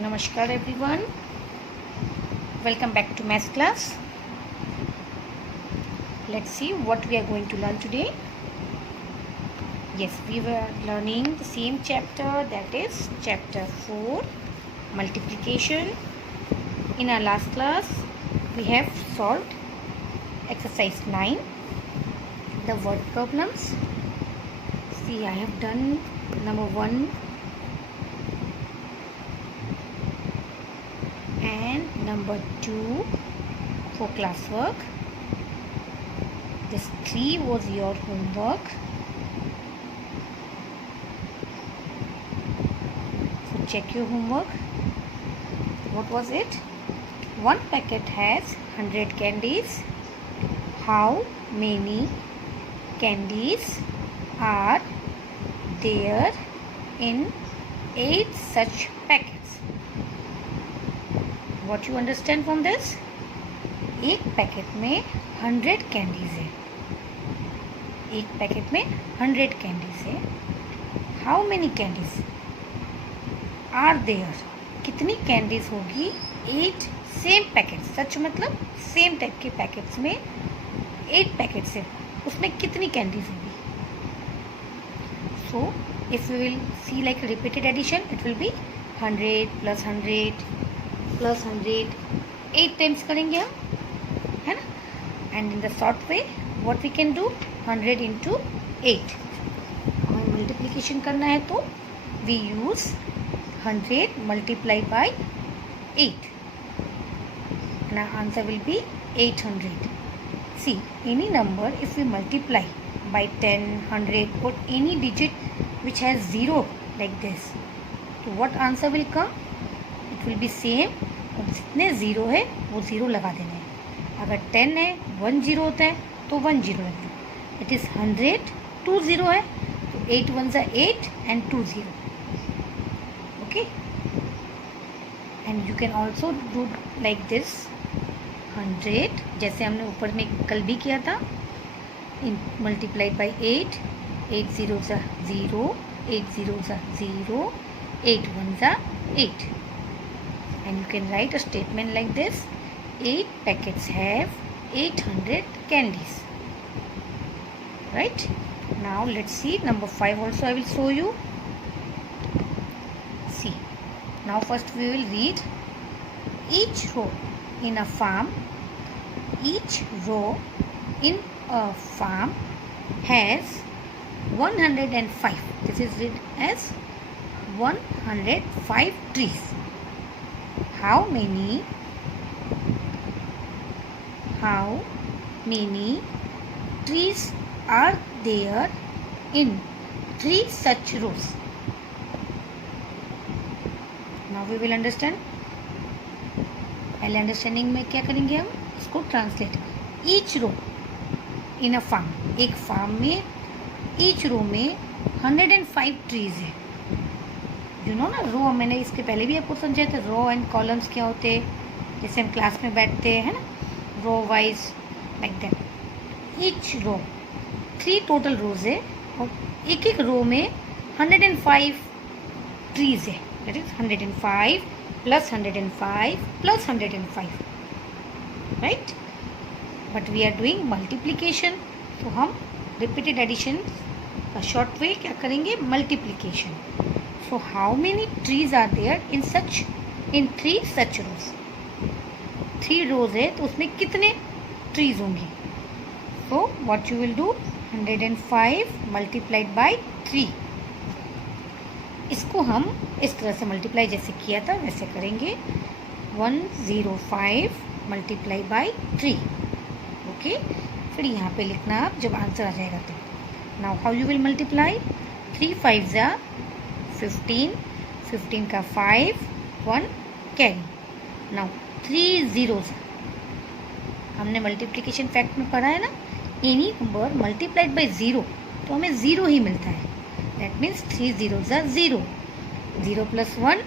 Namaskar everyone, welcome back to math class. Let's see what we are going to learn today. Yes, we were learning the same chapter, that is chapter 4, multiplication. In our last class we have solved exercise 9, the word problems. See, I have done number 1 and number 2 for classwork. This 3 was your homework. So check your homework. What was it? One packet has 100 candies. How many candies are there in 8 such packets? What you understand from this? एक packet में 100 candies है. एक packet में 100 candies है. How many candies are there? कितनी candies होगी 8 same packet. सच मतलब same type के पैकेट्स में 8 पैकेट्स है, उसमें कितनी कैंडीज होगी? So if you will see like repeated addition, it will be 100 plus 100 plus 100, 8 times करेंगे हम, है ना. And in the short way what we can do, 100 into 8. हमें मल्टीप्लिकेशन करना है तो we use 100 multiply by 8 and our answer will be 800. See, any number if we multiply by 10, 100 or any digit which has 0 like this, so what answer will come? It will be same. और जितने zero है वो zero लगा देना है. अगर 10 है 1 0 होता है तो 1 0 लगता है. इट इज़ 100 2 0 है तो 8 1 8 and 2 0. Okay, and you can also do like this 100 जैसे हमने ऊपर में कल भी किया था. इन multiplied by 8, 8 0 0, 8 0 0, 8 1 8. And you can write a statement like this: 8 packets have 800 candies. Right? Now let's see number 5 also I will show you. See, now first we will read each row in a farm. Each row in a farm has 105. This is written as 105 trees. How many trees are there in 3 such rows? Now we will understand. पहले understanding में क्या करेंगे हम, इसको translate. Each row in a form, एक form में each row में 105 trees है. यू नो ना, रो मैंने इसके पहले भी आपको समझाया था. रो एंड कॉलम्स क्या होते हैं, जैसे हम क्लास में बैठते हैं ना, row wise like that. Each row 3 total rows है और एक एक रो में 105 ट्रीज है. That is 105 plus 105 plus 105. Right, but we are doing multiplication, तो हम रिपीटेड एडिशन का शॉर्ट वे क्या करेंगे, multiplication. So how many trees are there in 3 such rows? 3 rows है तो उसमें कितने trees होंगे? So what you will do, 105 multiplied by 3. इसको हम इस तरह से मल्टीप्लाई जैसे किया था वैसे करेंगे. 105 मल्टीप्लाई बाई 3. ओके, फिर यहाँ पे लिखना आप जब आंसर आ जाएगा तो. Now how you will multiply, 3 5 जा 15, 15 का 5, 1 कैरी. नाउ 3 zeros हमने मल्टीप्लिकेशन फैक्ट में पढ़ा है ना, एनी नंबर मल्टीप्लाइड बाई 0 तो हमें 0 ही मिलता है. That means 3 zeros are 0. 0 plus 1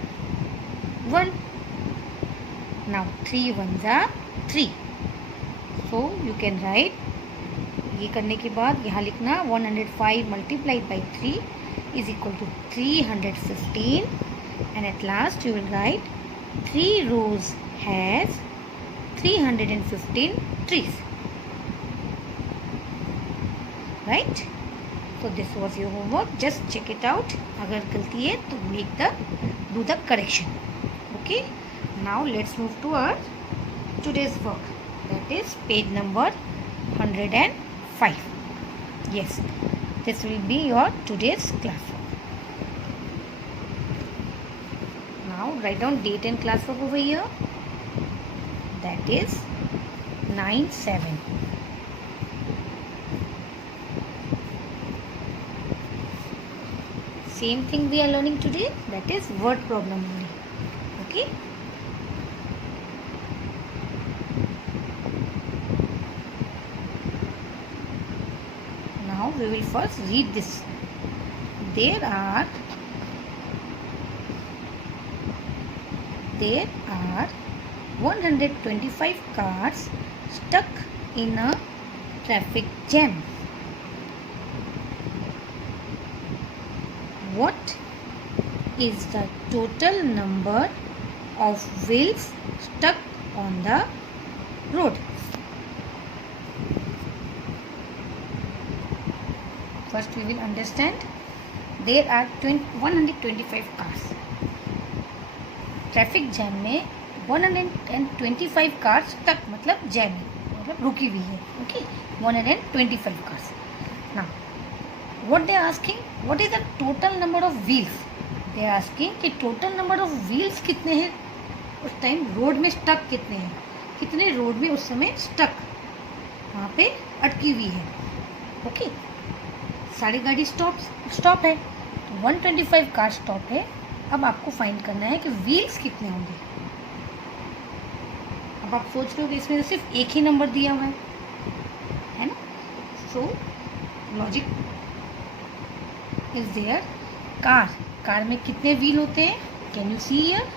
1. Now 3 1s are 3. So you can write, ये करने के बाद यहाँ लिखना 105 multiplied by 3 is equal to 315, and at last you will write 3 rows has 315 trees. Right? So this was your homework. Just check it out. अगर गलती है तो do the correction. Okay. Now let's move to our today's work. That is page number 105. Yes, this will be your today's classwork. Now write down date and classwork over here. That is 9/7. Same thing we are learning today. That is word problem only. Okay. Now we will first read this. There are 125 cars stuck in a traffic jam. What is the total number of wheels stuck on the road? First we will understand. There are 125 cars. Traffic jam में 125 cars stuck मतलब jam मतलब रुकी हुई है. Okay, 125 cars. Now what they asking, what is the total number of wheels. They asking कि total number of wheels कितने हैं उस टाइम रोड में, स्टक कितने हैं, कितने रोड में उस समय स्टक वहाँ पे अटकी हुई है. ओके, सारी गाड़ी स्टॉप है तो 125 कार स्टॉप है. अब आपको फाइंड करना है कि व्हील्स कितने होंगे. अब आप सोच रहे हो कि इसमें तो सिर्फ एक ही नंबर दिया हुआ है ना. सो लॉजिक इज देयर. कार में कितने व्हील होते हैं. Can you see here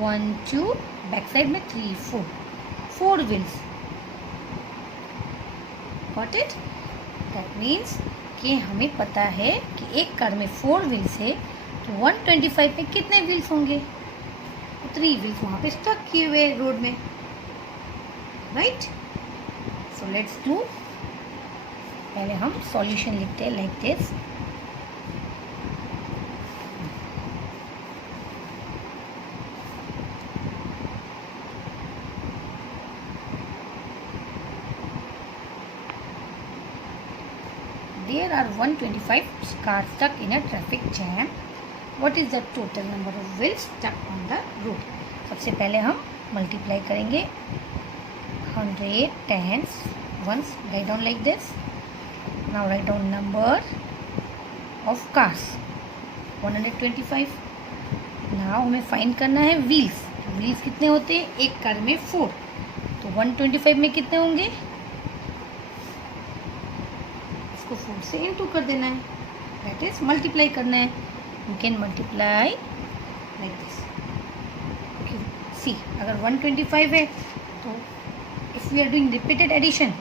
1 2, back side में 3 4 wheels. Got it. That means कि हमें पता है कि एक कार में 4 व्हील्स है तो 125 में कितने व्हील्स होंगे. 3 व्हील्स वहाँ पे स्टक किए हुए रोड में. राइट. So let's do. पहले हम सॉल्यूशन लिखते हैं like this. There are 125 cars stuck in a traffic jam. What is the total number of wheels stuck on the road? सबसे पहले हम मल्टीप्लाई करेंगे. 100 tens once, write down like this. Now write down number of cars 125. Now हमें find करना है wheels. Wheels कितने होते हैं. एक कार में 4 तो 125 में कितने होंगे. 4 से इनटू कर देना है. दैट इज मल्टीप्लाई करना है. You can multiply like this. Okay, see अगर 125 है तो if we are doing repeated addition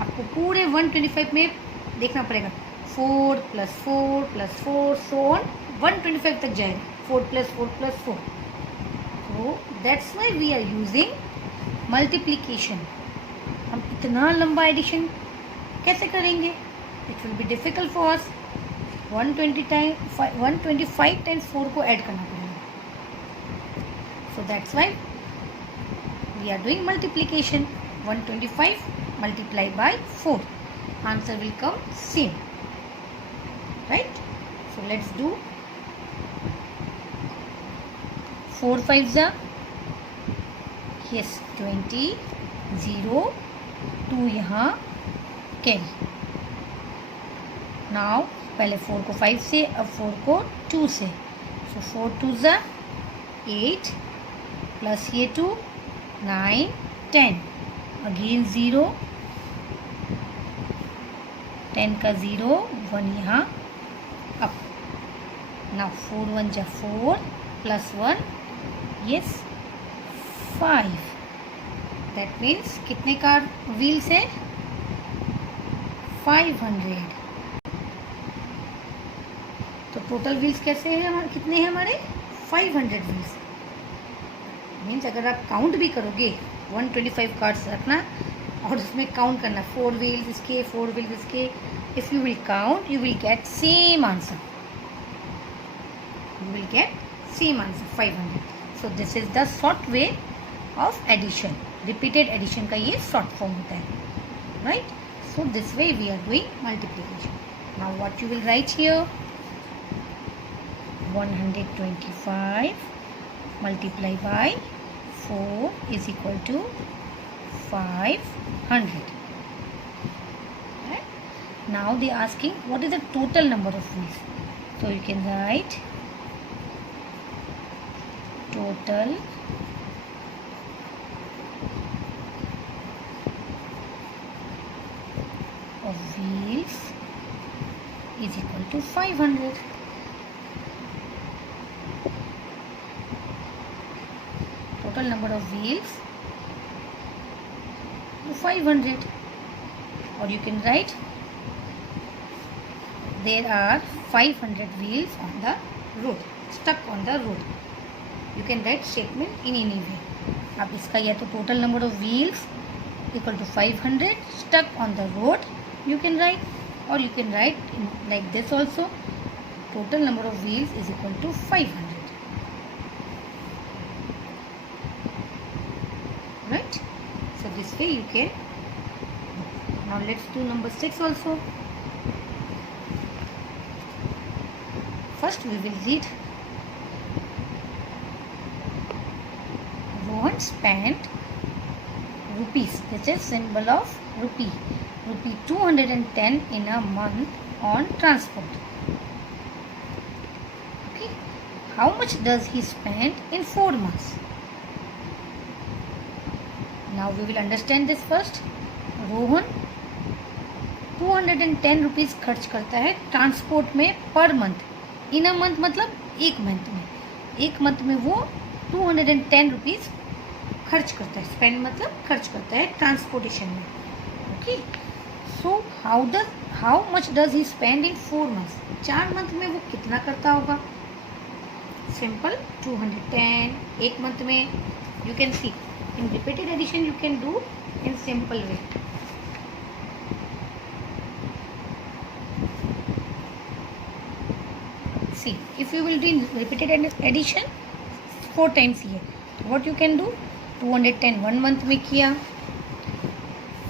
आपको पूरे 125 में देखना पड़ेगा. 4 + 4 + 4 सो ऑन 125 तक जाएगा. 4 + 4 + 4. तो that's why we are using multiplication. हम इतना लंबा एडिशन कैसे करेंगे. It will be difficult for us. 125 times 4 को ऐड करना पड़ेगा. So that's why we are doing multiplication. 125 multiplied by 4. Answer will come same. Right? So let's do 4 5s are yes 20. 0 2 यहाँ carry. Now पहले 4 को 5 से, अब 4 को 2 से. सो 4 2s are 8 प्लस ये 2 9 10. अगेन 0 10 का 0 1 यहाँ अप. नाउ 4 1 जा 4 प्लस 1 यस 5. दैट मीन्स कितने कार व्हील्स है 500. तो टोटल व्हील्स कैसे हैं हमारे, कितने हैं हमारे 500 व्हील्स. मीन्स अगर आप काउंट भी करोगे 125 कार्ड्स रखना और उसमें काउंट करना 4 व्हील्स इसके 4 व्हील्स इसके. If you will count you will get same answer. You will get same answer 500. So this is the short way of addition. Repeated addition का ये short form होता है, right? So this way we are doing multiplication. Now what you will write here? 125 multiplied by 4 is equal to 500. Right? Now they are asking what is the total number of wheels. So you can write total of wheels is equal to 500. Total number of wheels to 500. Or you can write there are 500 wheels on the road, stuck on the road. You can write statement in any way. आप इसका या तो total number of wheels equal to 500 stuck on the road you can write, or you can write in like this also, total number of wheels is equal to 500. Right? So this way you can. Now let's do number 6 also. First we will read. Rohan spent rupees, this is symbol of rupee 210 in a month on transport. Okay, how much does he spend in 4 months? Now we will understand this first. Rohan 210 rupees खर्च करता है transport में per month. In a month मतलब एक month में. एक month में वो 210 रुपीज़ खर्च करता है. स्पेंड मतलब खर्च करता है ट्रांसपोर्टेशन में. Okay, so how much does he spend in 4 months. 4 month में वो कितना करता होगा. सिंपल 210 एक मंथ में. You can see in repeated addition you can do in simple way. See, if you will do repeated addition 4 times here, what you can do, 210 1 month में किया,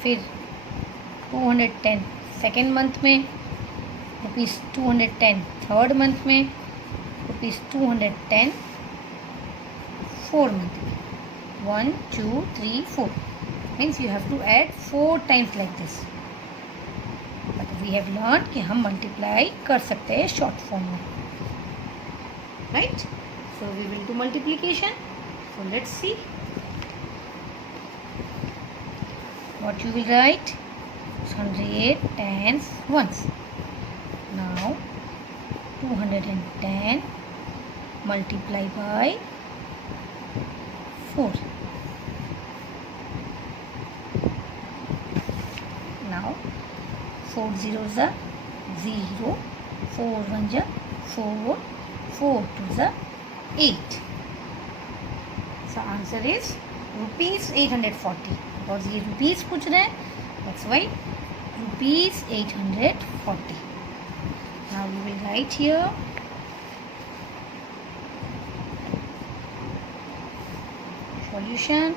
फिर 210 सेकेंड मंथ में, रुपीज़ 210 थर्ड मंथ में, rupees 210 4 month में. 1 2 3 4 means you have to add 4 times like this. But we have learned कि हम multiply कर सकते हैं short form में. Right? So we will do multiplication. So let's see what you will write. 100 tens ones. Now 210 multiply by 4. Now 4 zeros are 0, 4 ones are 4, 4 twos are 8. So answer is rupees 840. Because ये rupees पूछ रहे हैं, that's why rupees 840. Now you will write here solution.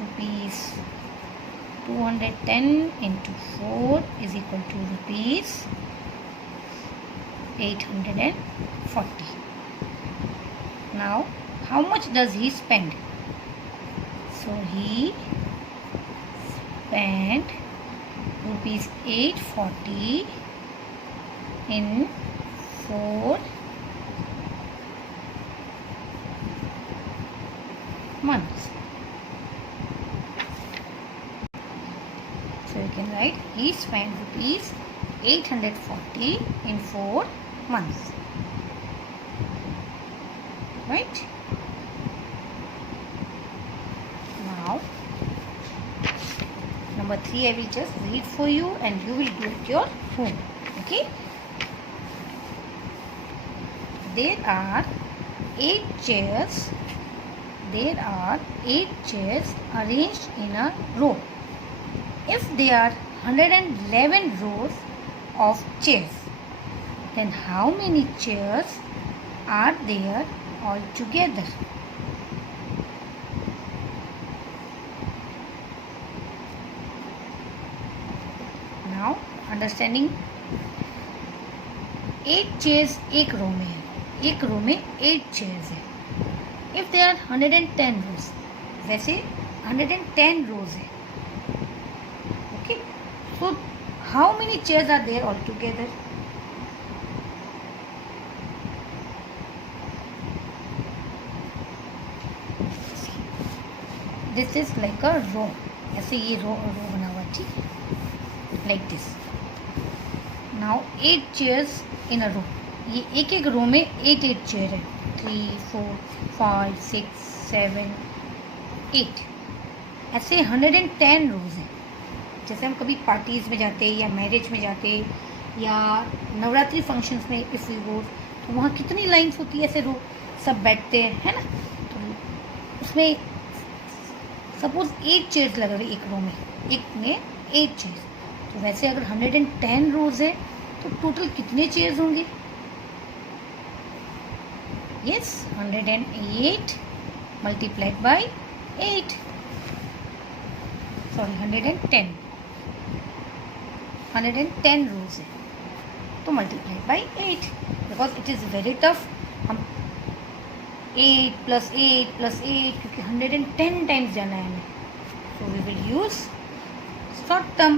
Rupees 210 into 4 is equal to rupees 840. Now how much does he spend? So he spent rupees 840 in 4 months. So you can write he spent rupees 840 in 4 months. Right? Now number 3 I will just read for you and you will do it your home. Okay? There are 8 chairs. There are 8 chairs arranged in a row. If there are 111 rows of chairs, then how many chairs are there altogether? Now, understanding. 8 chairs एक row में है, एक row में 8 chairs है. If there are 110 rows, वैसे 110 rows है. Okay, so how many chairs are there altogether? This is like a row. ऐसे ये रो बना हुआ, ठीक है, like this. Now 8 chairs in a row. ये एक एक रो में 8 चेयर है. 3, 4, 5, 6, 7, 8. ऐसे 110 रोज हैं. जैसे हम कभी पार्टीज़ में जाते या मैरिज में जाते या नवरात्रि फंक्शंस में इफ़ वी गो, तो वहाँ कितनी लाइंस होती है, ऐसे रो सब बैठते हैं, है ना. तो उसमें सपोज 8 चेयर्स लगे हुए एक रो में, एक में 8 चेयर्स. तो वैसे अगर 110 रोज है तो टोटल कितने चेयर्स होंगे? Yes, 108 multiplied by 8. Sorry, 110. 110 rows है तो multiplied by 8. Because it is very tough. हम 8 plus 8 plus 8 क्योंकि 110 times जाना है हमें. So we will use short term.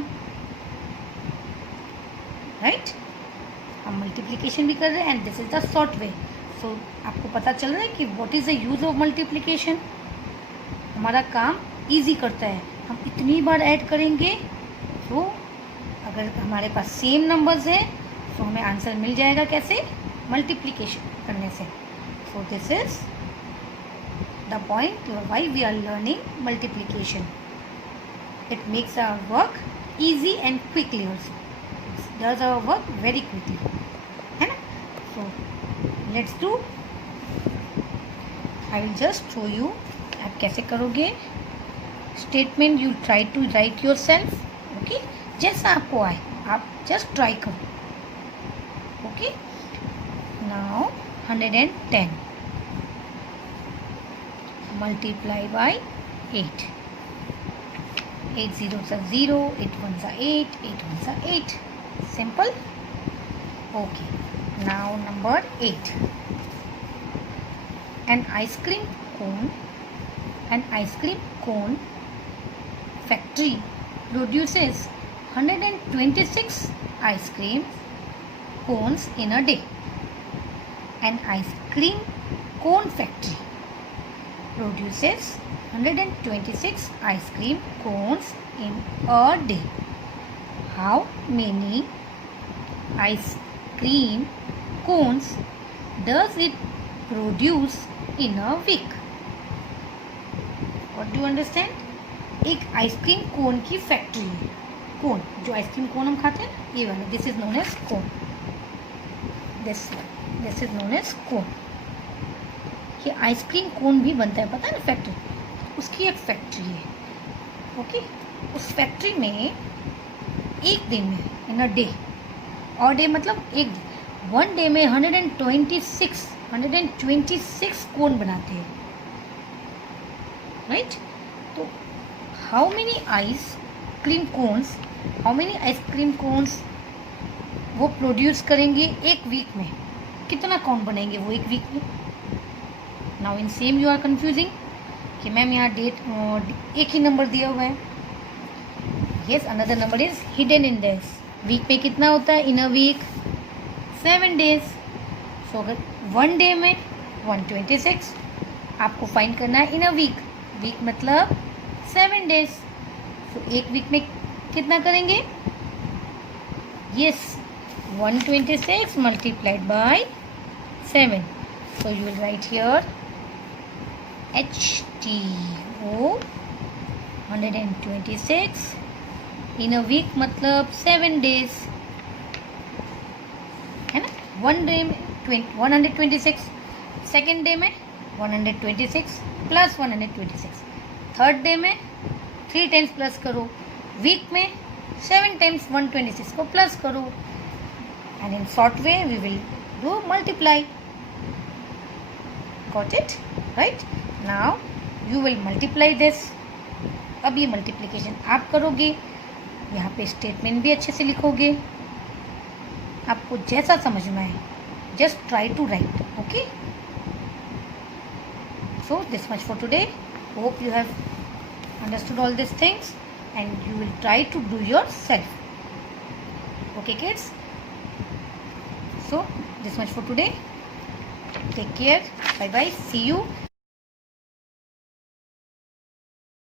Right? हम multiplication भी कर रहे हैं and this is the short way. So आपको पता चल रहा है कि what is the use of multiplication. हमारा काम easy करता है. हम इतनी बार ऐड करेंगे तो अगर हमारे पास सेम नंबर्स है तो हमें आंसर मिल जाएगा. कैसे? मल्टीप्लिकेशन करने से. So this is the point why we are learning multiplication. It makes our work easy and quickly also. It does our work very quickly. है ना? So let's do. I will just show you आप कैसे करोगे. Statement you try to write yourself. Okay, जैसा आपको आए आप just try करो. Okay, now 110 multiply by 8. 8 zeros are 0, 8 ones are 8, 8 ones are 8. Simple. Okay, now number 8. An ice cream cone factory produces 126 ice cream cones in a day. An ice cream cone factory produces 126 ice cream cones in a day. How many ice cream cones does it produce in a week? What do you understand? एक ice cream cone की factory है. कोन, जो ice cream cone हम खाते हैं ये वाला, this is known as cone. This is known as cone. ये आइसक्रीम कोन भी बनता है, पता है ना, फैक्ट्री. उसकी एक फैक्ट्री है. ओके, उस फैक्ट्री में एक दिन में इन अ डे, और डे मतलब एक दिन, वन डे में 126 कोन बनाते हैं. राइट? तो हाउ मेनी आइसक्रीम कोन्स वो प्रोड्यूस करेंगे एक वीक में? कितना कोन बनेंगे वो एक वीक में? Now in same you are confusing कि मैम यहाँ डेट एक ही नंबर दिया हुआ है. Yes, another number is hidden in days. Week में कितना होता है इन अ वीक? 7 days. सो अगर वन डे में 126 आपको फाइंड करना है इन अ वीक. वीक मतलब 7 days. तो एक वीक में कितना करेंगे? Yes, 126 multiplied by 7. So you will write here HTO 126 इन अ वीक मतलब 7 days, है ना. वन डे में 126, सेकेंड डे में 126 प्लस 126, थर्ड डे में 3 टाइम्स प्लस करो, वीक में 7 टाइम्स 126 को प्लस करो, and in short way we will do multiply. Got it? Right? Now you will multiply this. अब ये मल्टीप्लिकेशन आप करोगे, यहाँ पे स्टेटमेंट भी अच्छे से लिखोगे, आपको जैसा समझ में आए. Just try to write. Okay, so this much for today. Hope you have understood all these things and you will try to do yourself. Okay kids, so this much for today. Take care. Bye bye. See you.